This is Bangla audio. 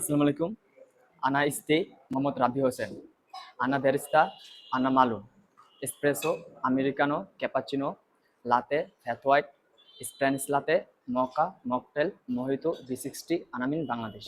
আসসালামু আলাইকুম। Ana este মোহাম্মদ রাবি Hossain. Ana barista, Ana malu. Espresso, Americano, Cappuccino, Latte, Flat White, Spanish Latte, Mocha, Mocktail, Mojito, V60, Anamin, Bangladesh.